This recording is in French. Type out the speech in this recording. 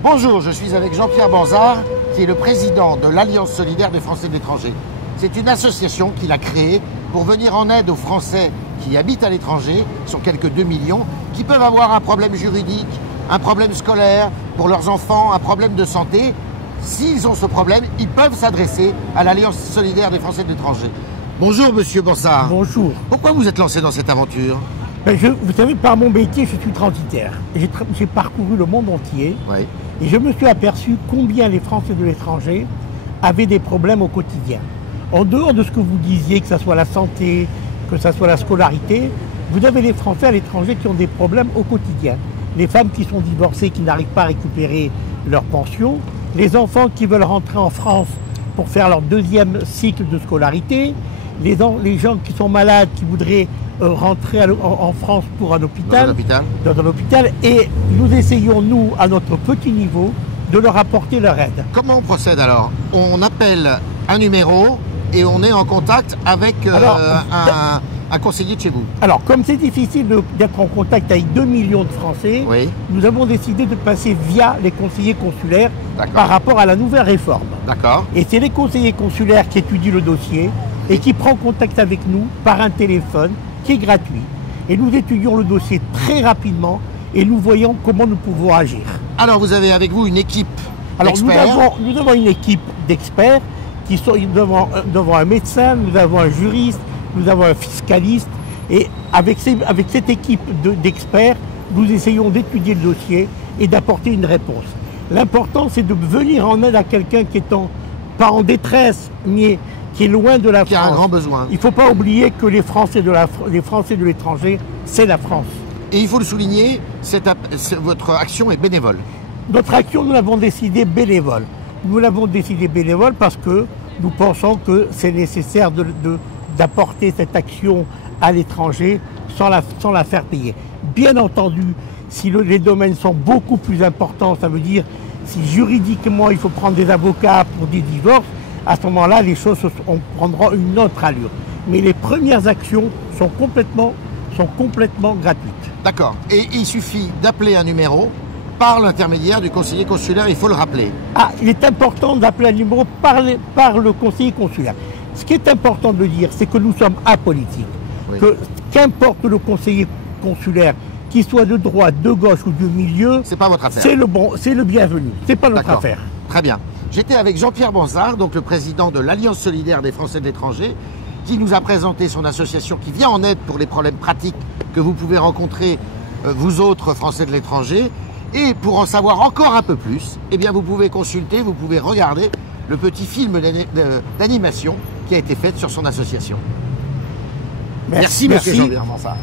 Bonjour, je suis avec Jean-Pierre Banzard, qui est le président de l'Alliance solidaire des Français de l'étranger. C'est une association qu'il a créée pour venir en aide aux Français qui habitent à l'étranger, ils sont quelques 2 millions, qui peuvent avoir un problème juridique, un problème scolaire pour leurs enfants, un problème de santé. S'ils ont ce problème, ils peuvent s'adresser à l'Alliance solidaire des Français de l'étranger. Bonjour Monsieur Banzard. Bonjour. Pourquoi vous êtes lancé dans cette aventure? Vous savez, par mon métier, je suis transitaire. J'ai parcouru le monde entier. Oui. Et je me suis aperçu combien les Français de l'étranger avaient des problèmes au quotidien. En dehors de ce que vous disiez, que ce soit la santé, que ce soit la scolarité, vous avez les Français à l'étranger qui ont des problèmes au quotidien. Les femmes qui sont divorcées, qui n'arrivent pas à récupérer leur pension, les enfants qui veulent rentrer en France pour faire leur deuxième cycle de scolarité, les gens qui sont malades, qui voudraient rentrer en France pour un hôpital, dans un hôpital, et nous essayons, nous, à notre petit niveau, de leur apporter leur aide. Comment on procède alors? On appelle un numéro et on est en contact avec un conseiller de chez vous. Alors, comme c'est difficile d'être en contact avec 2 millions de Français, oui, nous avons décidé de passer via les conseillers consulaires par rapport à la nouvelle réforme. D'accord. Et c'est les conseillers consulaires qui étudient le dossier et qui prennent contact avec nous par un téléphone qui est gratuit. Et nous étudions le dossier très rapidement et nous voyons comment nous pouvons agir. Alors vous avez avec vous une équipe d'experts? Nous avons une équipe d'experts qui sont devant un médecin, nous avons un juriste, nous avons un fiscaliste, et avec cette équipe d'experts, nous essayons d'étudier le dossier et d'apporter une réponse. L'important, c'est de venir en aide à quelqu'un qui est pas en détresse, mais qui est loin de la France. Qui a un grand besoin. Il ne faut pas oublier que les Français de l'étranger, c'est la France. Et il faut le souligner, votre action est bénévole. Notre action, nous l'avons décidé bénévole. Nous l'avons décidé bénévole parce que nous pensons que c'est nécessaire d'apporter cette action à l'étranger sans la faire payer. Bien entendu, si les domaines sont beaucoup plus importants, ça veut dire si juridiquement il faut prendre des avocats pour des divorces, à ce moment-là, les choses prendront une autre allure. Mais les premières actions sont complètement gratuites. D'accord. Et il suffit d'appeler un numéro par l'intermédiaire du conseiller consulaire, il faut le rappeler. Ah, il est important d'appeler un numéro par le conseiller consulaire. Ce qui est important de dire, c'est que nous sommes apolitiques. Oui. Qu'importe le conseiller consulaire, qu'il soit de droite, de gauche ou de milieu, c'est pas votre affaire. C'est le bienvenu. C'est pas notre affaire. Très bien. J'étais avec Jean-Pierre Banzard, donc le président de l'Alliance solidaire des Français de l'étranger, qui nous a présenté son association qui vient en aide pour les problèmes pratiques que vous pouvez rencontrer, vous autres Français de l'étranger. Et pour en savoir encore un peu plus, eh bien vous pouvez consulter, vous pouvez regarder le petit film d'animation qui a été fait sur son association. Merci Monsieur Jean-Pierre Banzard.